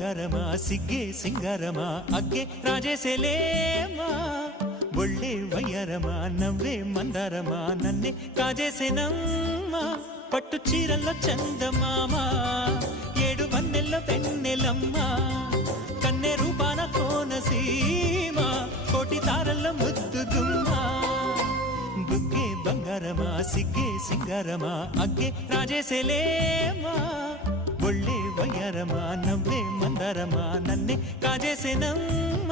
ಬಂಗಾರಮ ಸಿಗ್ಗೆ ಸಿಂಗಾರಮ ಅಗ್ಗೆ ರಾಜೇಸೆಲೇಮಾ ಒಳ್ಳೆ ವಯ್ಯಾರಮ ನವ್ವే మందారమ నన్నే కాజేసేనమ్మ పట్టు చీరల్లో చందమామ ఏడు వన్నెల్లో వెన్నెలమ్మ కన్నె రూపాన కోనసీమ కోటి తారల్లో ముద్దుగుమ్మ బుగ్గే ಬಂಗಾರಮ సిగ్గే సింగారమ అగ్గే రాజేసెలేమా ಒಳ್ಳೆ ವಯ್ಯಾರಮ ನವ್ವే ಮಂದಾರಮ ನನ್ನೇ ಕಾಜೇಸೆನಮ್ಮ